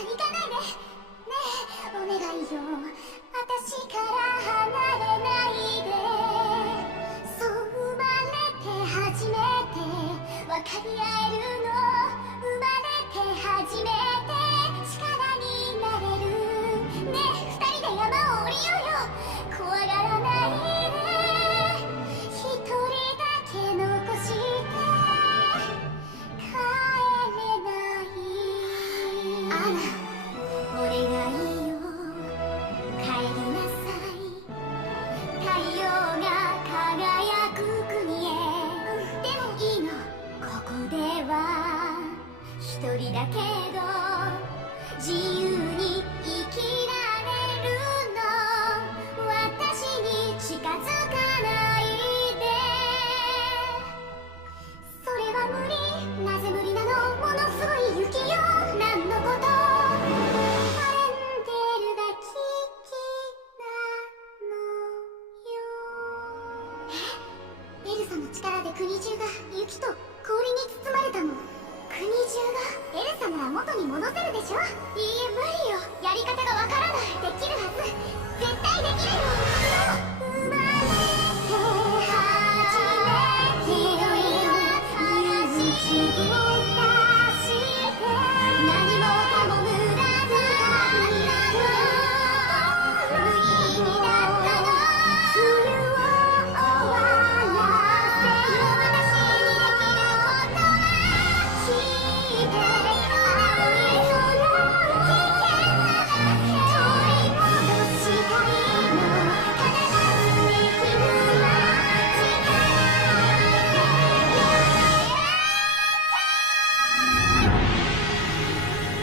行かないで。ねえ、お願いよ。私から離れないで。そう生まれて初めて分かり合えるの。生まれて初めて力になれる。ねえ、二人で山を降りようよ。怖がらないで。一人だけ残して帰れない。アナ、お願いよ。帰りなさい。太陽が輝く国へ。でもいいの。ここでは一人だけど自由に生きられるの。私に近づかないで。それは無理。なぜ無理なの。ものすごい雪よ。何のこと。アレンデルが危機なのよ。え、エルサの力で国中が雪と氷に包まれたの。国中が。エルサなら元に戻せるでしょ。いいえ、無理よ。やり方がわからない。できるはず。絶対できるよ。